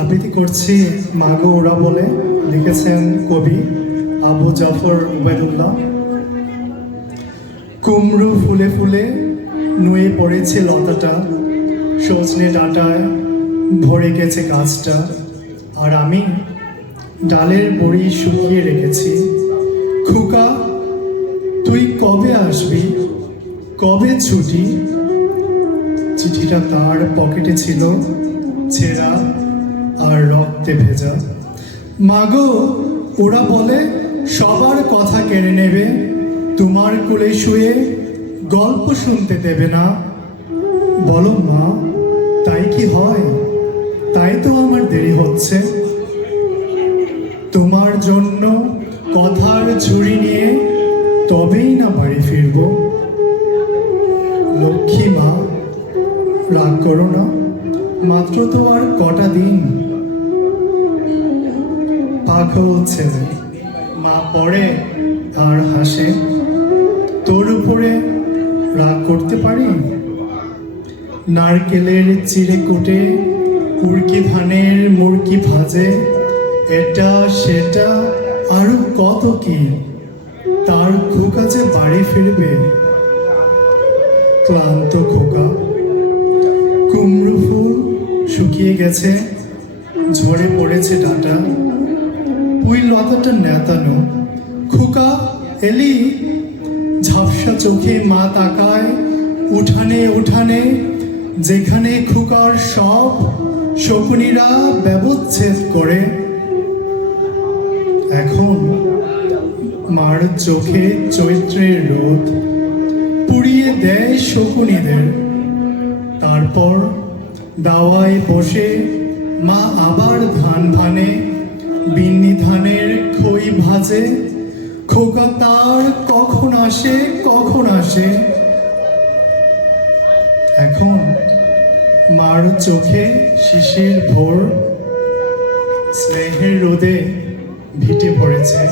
আবৃত্তি করছি মাগো ওরা বলে, লিখেছেন কবি আবু জাফর উবাইদুল্লাহ। কুমড়ো ফুলে ফুলে নুয়ে পড়েছে লতাটা, সজনে ডাঁটায় ভরে গেছে গাছটা, আর আমি ডালের বড়ি শুকিয়ে রেখেছি। খুকা তুই কবে আসবি, কবে ছুটি? চিঠিটা তার পকেটে ছিল, ছেঁড়া আর রক্তে ভেজা। মাগো ওরা বলে সবার কথা কেড়ে নেবে, তোমার কোলে শুয়ে গল্প শুনতে দেবে না। বলো মা, তাই কি হয়? তাই তো আমার দেরি হচ্ছে। তোমার জন্য কথার ঝুড়ি নিয়ে তবেই না বাড়ি ফিরব। লক্ষ্মী মা, রাগ করো না, মাত্র তো আর কটা দিন। পাগল ছেলে, মা পড়ে আর হাসে। তোর উপরে রাগ করতে পারি? নারকেলের চিড়ে কুটে উড়কি ধানের মুরকি ভাজে, এটা সেটা আরো কত কি, তার খোকা যে বাড়ি ফিরবে। ক্লান্ত খোকা। কুমড়ো ফুল শুকিয়ে গেছে, ঝরে পড়েছে ডাঁটা, পুঁই লতাটা নেতানো। খোকা এলি? ঝাপসা চোখে মা তাকায় উঠানে উঠানে, যেখানে খোকার সব শকুনিরা ব্যবচ্ছেদ করে। এখন মার চোখে চৈত্রের রোদ পুড়িয়ে দেয় শকুনিদের। তারপর দাওয়ায় বসে মা আবার ধান ভানে, বিন্নি ধানের খই ভাজে। খোকা তার কখন আসে, কখন আসে? এখন মার চোখে শিশির ভোর, স্নেহের রোদে ভিটে পড়েছে।